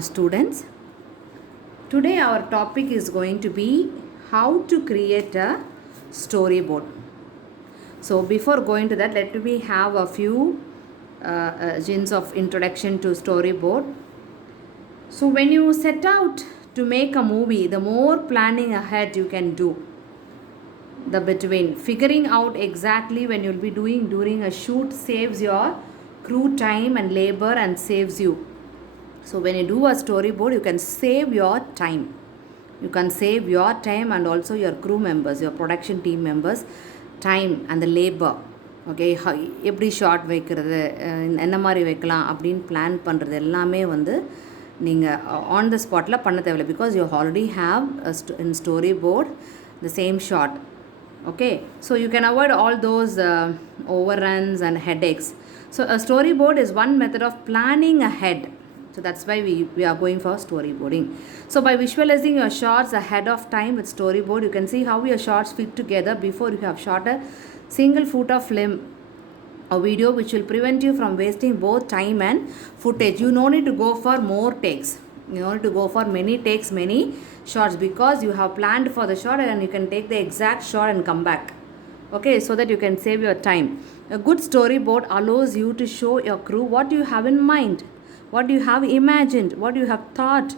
Students, today our topic is going to be how to create a storyboard. So before going to that, let me have a few hints of introduction to storyboard. So when you set out to make a movie, the more planning ahead you can do, the between figuring out exactly when you'll be doing during a shoot saves your crew time and labor and saves you. So when you do a storyboard, you can save your time. You can save your time and also your crew members, your production team members time and the labor. Okay எப்படி short வைக்கிறது, என்ன மாதிரி வைக்கலாம் அப்படின்னு plan பண்ணுறது எல்லாமே வந்து நீங்கள் ஆன் த ஸ்பாட்டில் பண்ண தேவையில்லை. Because you already have in storyboard the same shot. Okay, so you can avoid all those overruns and headaches. So a storyboard is one method of planning ahead. So that's why we are going for storyboarding. So by visualizing your shots ahead of time with storyboard, you can see how your shots fit together before you have shot a single foot of film or video, which will prevent you from wasting both time and footage. You no need to go for more takes. You don't need to go for many takes, many shots, because you have planned for the shot and you can take the exact shot and come back. Okay, so that you can save your time. A good storyboard allows you to show your crew what you have in mind, what you have imagined, what you have thought,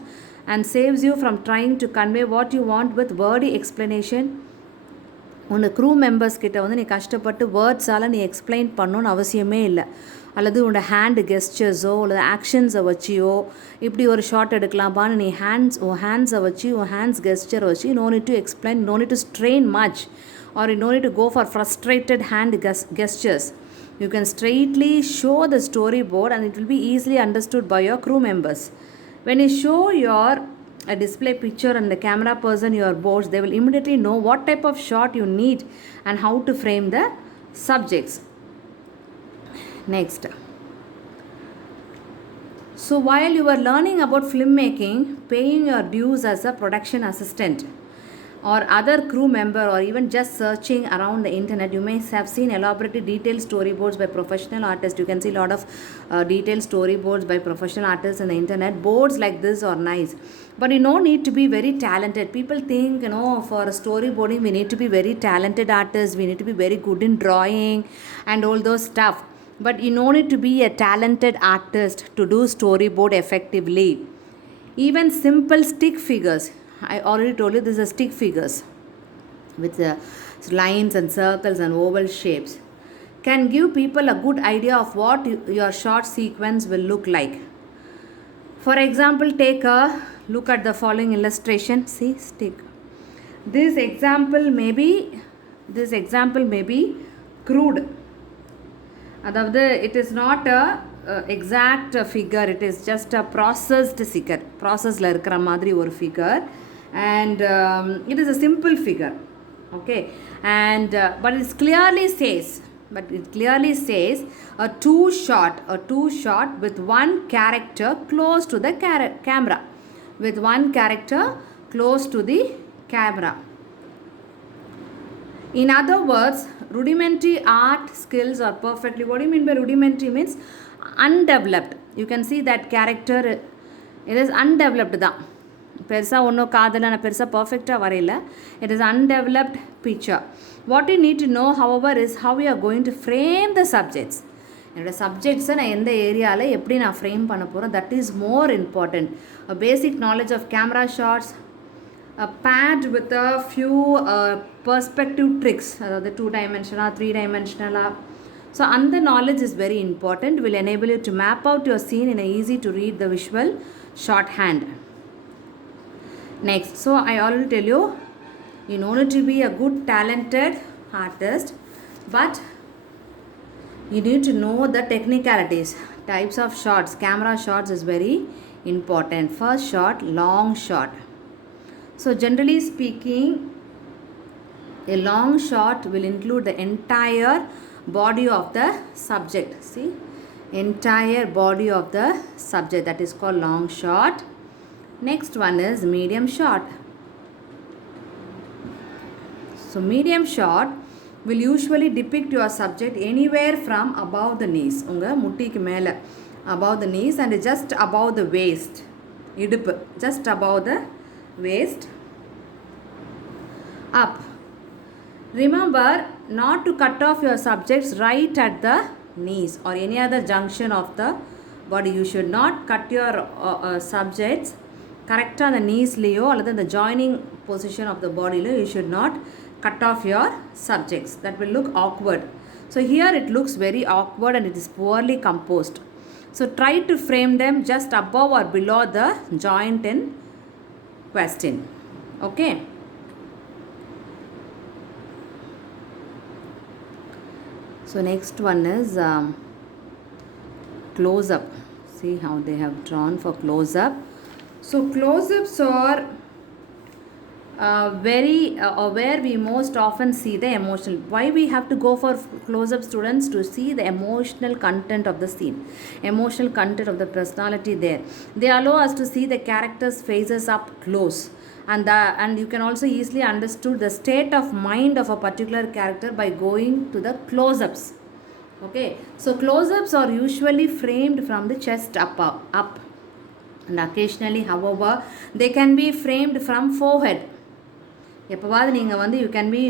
and saves you from trying to convey what you want with wordy explanation. உன்னோட crew members கிட்ட வந்து நீ கஷ்டப்பட்டு வேர்ட்ஸால் நீ explain பண்ணணுன்னு அவசியமே இல்லை. அல்லது உன்னோட ஹேண்டு கெஸ்டர்ஸோ அல்லது ஆக்ஷன்ஸை வச்சியோ இப்படி ஒரு ஷார்ட் எடுக்கலாமான்னு நீ ஹேண்ட்ஸை வச்சு ஹேண்ட்ஸ் கெஸ்டரை வச்சு no need to explain, no need to strain much, or no need to go for frustrated hand gestures. You can straightly show the storyboard and it will be easily understood by your crew members. When you show your a display picture and the camera person your boards, they will immediately know what type of shot you need and how to frame the subjects. Next, so while you are learning about filmmaking, paying your dues as a production assistant or other crew member, or even just searching around the internet, you may have seen elaborate detailed storyboards by professional artists. You can see a lot of detailed storyboards by professional artists on the internet. Boards like this are nice, but you don't need to be very talented. People think, for storyboarding we need to be very talented artists, we need to be very good in drawing and all those stuff. But you don't need to be a talented artist to do storyboard effectively. Even simple stick figures, I already told you this is stick figures with lines and circles and oval shapes, can give people a good idea of what your short sequence will look like. For example, take a look at the following illustration. See, stick. This example may be crude. அதாவது it is not a exact figure, it is just a processed figure, ப்ராசஸில் இருக்கிற மாதிரி ஒரு figure, and it is a simple figure. Okay, and but it clearly says a two shot with one character close to the camera, with one character close to the camera. In other words, rudimentary art skills are perfectly, what do you mean by rudimentary? Means undeveloped. You can see that character, it is undeveloped தான், பெருசாக ஒன்றும் காதலான பெருசாக பர்ஃபெக்டாக வரையில. It is undeveloped picture. What you need to know, however, is how you are going to frame the subjects. என்னோட சப்ஜெக்ட்ஸை நான் எந்த ஏரியாவில் எப்படி நான் ஃப்ரேம் பண்ண போகிறேன், that is more important. Basic knowledge of camera shots paired with a few perspective tricks, அதாவது 2-dimensional, 3-dimensional. So and the knowledge is very important, will enable you to map out your scene in a easy to read the visual shorthand. Next, so I already tell you, you need to be a good talented artist, but you need to know the technicalities, types of shots. Camera shots is very important. First shot, long shot. So generally speaking, a long shot will include the entire body of the subject. See, entire body of the subject, that is called long shot. Next one is medium shot. So medium shot will usually depict your subject anywhere from above the knees, unga muttikku mela, above the knees and just above the waist. இடுப்பு, just above the waist, up. Remember not to cut off your subjects right at the knees or any other junction of the body. You should not cut your subjects correct on the knees liyo அல்லது the joining position of the body liyo. You should not cut off your subjects. That will look awkward. So here it looks very awkward and it is poorly composed. So try to frame them just above or below the joint in question. Okay. So next one is close-up. See how they have drawn for close-up. So close-ups are where we most often see the emotional. Why we have to go for close-up, students? To see the emotional content of the scene, emotional content of the personality there. They allow us to see the characters' faces up close. And you can also easily understand the state of mind of a particular character by going to the close-ups. Okay, so close-ups are usually framed from the chest up, and occasionally, however, they can be framed from forehead. எப்போவாது நீங்கள் வந்து you can be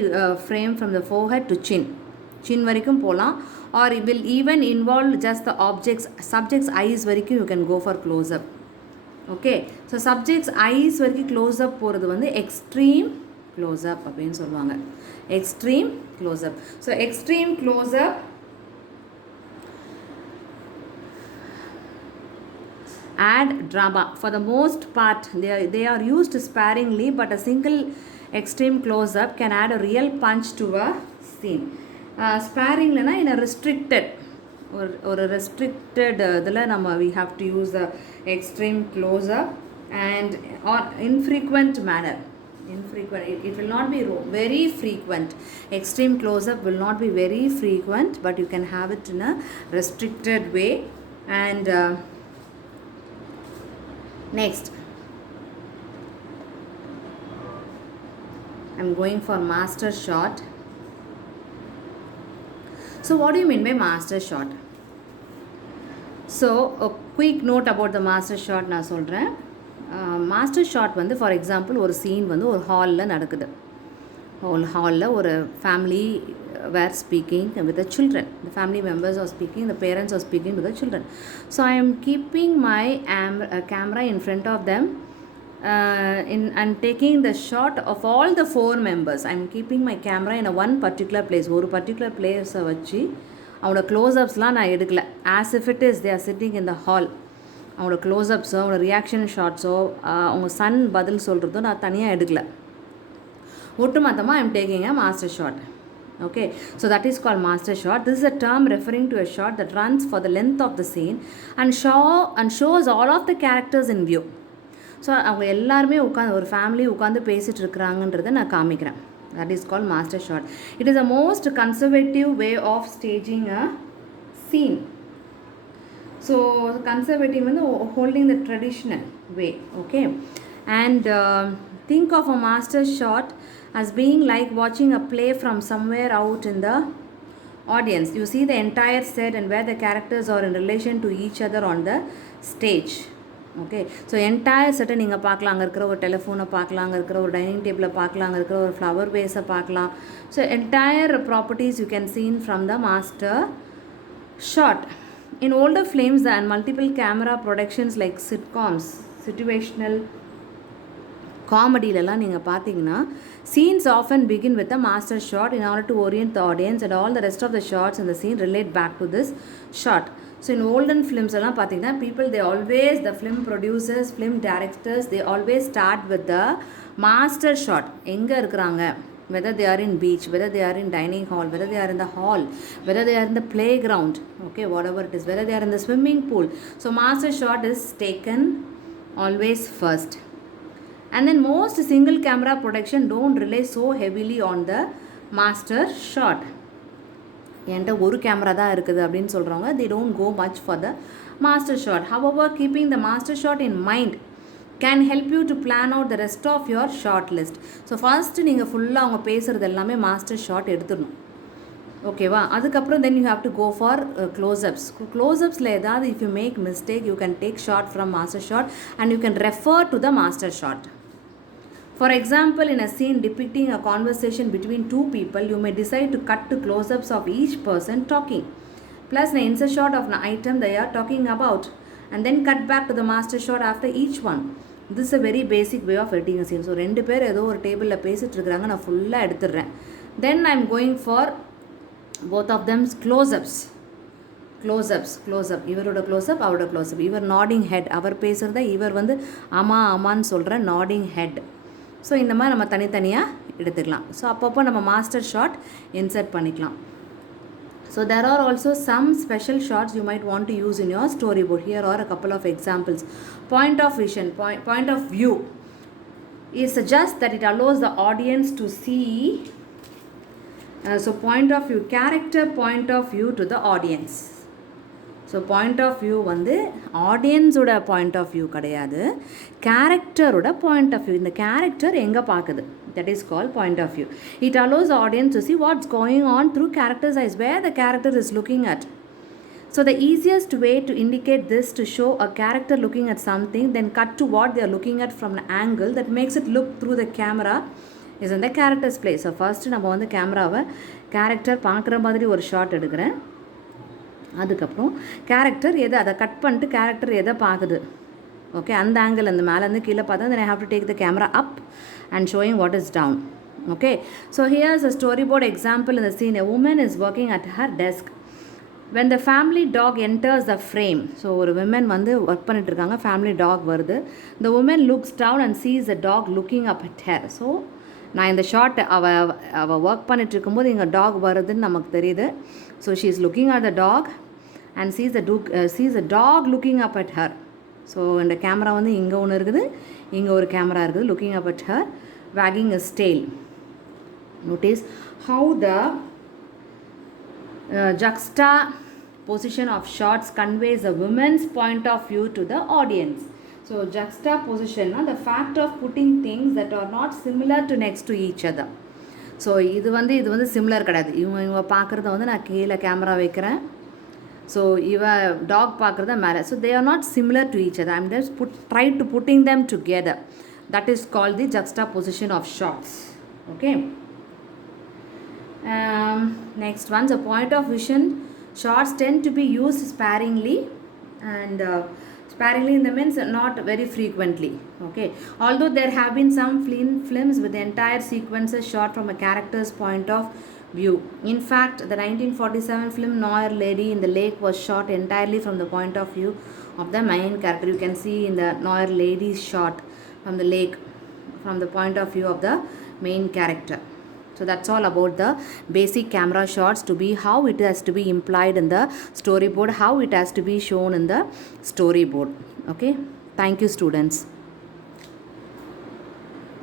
framed from the forehead to chin வரைக்கும் போகலாம், or it will even involve just the subject's eyes வரைக்கும் you can go for close-up. Okay, so subjects eyes வரைக்கும் close up போகிறது வந்து extreme close up அப்படின்னு சொல்லுவாங்க. Extreme close up. So extreme close up add drama. For the most part, they are used sparingly, but a single extreme close-up can add a real punch to a scene. Sparingly in a restricted ஒரு restricted இதில் நம்ம we have to use the extreme close-up and or infrequent manner. It will not be very frequent. Extreme close-up will not be very frequent, but you can have it in a restricted way. And next, I'm going for master shot. So what do you mean by master shot? So a quick note about the master shot நான் சொல்கிறேன். Master shot வந்து for example ஒரு scene வந்து ஒரு ஹாலில் நடக்குது. ஹாலில் ஒரு family were speaking with the children. The family members are speaking, the parents are speaking to the children. So I am keeping my camera in front of them and taking the shot of all the 4 members. I am keeping my camera in a one particular place. ஒரு particular place வச்சு அவங்களோட க்ளோஸ்அப்ஸ்லாம் நான் எடுக்கல. As if it is they are sitting in the hall. அவங்களோட க்ளோஸ்அப்ஸோ அவங்களோட reaction ஷாட்ஸோ அவங்க Sun பதில் சொல்கிறதோ நான் தனியாக எடுக்கல. ஒட்டுமொத்தமாக I am taking a master shot. Okay, so that is called master shot. This is a term referring to a shot that runs for the length of the scene and shows all of the characters in view. So அவங்க எல்லாருமே உட்காந்து ஒரு family உட்காந்து பேசிகிட்டு இருக்கிறாங்கன்றதை நான் காமிக்கிறேன். That is called master shot. It is a most conservative way of staging a scene. So conservative வந்து holding the traditional way. Okay, and think of a master shot as being like watching a play from somewhere out in the audience. You see the entire set and where the characters are in relation to each other on the stage. Okay, so entire set நீங்கள் பார்க்கலாம். அங்கே இருக்கிற ஒரு டெலிஃபோனை பார்க்கலாம், அங்கே இருக்கிற ஒரு dining டேபிளை பார்க்கலாம், அங்கே இருக்கிற ஒரு ஃப்ளவர் வேஸை பார்க்கலாம். So entire properties you can see from the master shot. In older films and multiple camera productions like sitcoms, situational காமெடியிலலாம் நீங்கள் பார்த்தீங்கன்னா scenes often begin with a master shot in order to orient the audience and all the rest of the shots in the scene relate back to this shot. So in olden films எல்லாம் பார்த்தீங்கன்னா the film producers, film directors, they always start with the master shot. எங்கே இருக்கிறாங்க, whether they are in beach, whether they are in dining hall, whether they are in the hall, whether they are in the playground, okay, whatever it is, whether they are in the swimming pool. So master shot is taken always first. And then most single camera production don't rely so heavily on the master shot. என்கிட்ட ஒரு camera தான் இருக்குது அப்படின்னு சொல்கிறவங்க they don't go much for the master shot. However, keeping the master shot in mind can help you to plan out the rest of your shot list. So first நீங்கள் ஃபுல்லாக அவங்க பேசுகிறது எல்லாமே மாஸ்டர் ஷாட் எடுத்துடணும். ஓகேவா? அதுக்கப்புறம் then you have to go for close-ups. Close-upஸில் ஏதாவது if you make mistake, you can take shot from master shot and you can refer to the master shot. For example, in a scene depicting a conversation between two people, you may decide to cut to close-ups of each person talking, plus an insert shot of an item they are talking about, and then cut back to the master shot after each one. This is a very basic way of editing a scene. So, ரெண்டு பேர் ஏதோ ஒரு டேபிளில் பேசிட்டு இருக்கிறாங்க, நான் ஃபுல்லாக எடுத்துடுறேன். Then I am going for both of them close-ups. Close-up. இவரோட close-up, அவரோட close-up. இவர் nodding head, அவர் பேசுகிறத இவர் வந்து ஆமான்னு சொல்கிற nodding head. ஸோ இந்த மாதிரி நம்ம தனித்தனியாக எடுத்துக்கலாம். ஸோ அப்பப்போ நம்ம மாஸ்டர் ஷாட் இன்சர்ட் பண்ணிக்கலாம். So there are also some special shots you might want to use in your storyboard. Here are a couple of examples. Point of vision, point of view is just that it allows the audience to see. So point of view, character point of view to the audience. So point of view வந்து ஆடியன்ஸோட point of view கிடையாது, கேரக்டரோட point of view. இந்த character எங்கே பார்க்குது, that is called point of view. It allows the audience to see what's going on through character's eyes, where the character is looking at. So the easiest way to indicate this to show a character looking at something, then cut to what they are looking at from an angle that makes it look through the camera is in the character's place. So first நம்ம வந்து கேமராவை character பார்க்குற மாதிரி ஒரு shot எடுக்கிறேன். அதுக்கப்புறம் character எது அதை கட் பண்ணிட்டு கேரக்டர் எதை பார்க்குது, ஓகே, அந்த ஆங்கிள் அந்த மேலேருந்து கீழே பார்த்தா then I have to take the camera up and showing what is down. Okay, so here's a storyboard example in the scene. A woman is working at her desk when the family dog enters the frame. So ஒரு women வந்து work பண்ணிட்டு இருக்காங்க, family dog வருது. The woman looks down and sees the dog looking up at her. So நான் இந்த short அவள் work பண்ணிட்டு இருக்கும்போது இங்கே டாக் வருதுன்னு நமக்கு தெரியுது. So she is looking at the dog and sees a dog looking up at her. So இந்த கேமரா வந்து இங்கே ஒன்று இருக்குது, இங்கே ஒரு கேமரா இருக்குது, looking up at her, wagging his tail. Notice how the juxtaposition of shots conveys a woman's point of view to the audience. So juxtaposition, the fact of putting things that are not similar to next to each other. So இது வந்து similar கிடையாது. இவங்க பார்க்குறத வந்து நான் கீழே camera வைக்கிறேன், so talk பார்க்குறத மேலே. So they are not similar to each other. I'm just try to pudding them together. That is called the juxtaposition of shots. Okay. Next one, the point of vision shots tend to be used sparingly, and sparingly in the means not very frequently. Okay, although there have been some films with the entire sequences shot from a character's point of view. In fact, the 1947 film Noir Lady in the Lake was shot entirely from the point of view of the main character. You can see in the Noir Lady shot from the lake from the point of view of the main character. So that's all about the basic camera shots to be how it has to be implied in the storyboard, how it has to be shown in the storyboard. Okay, thank you students.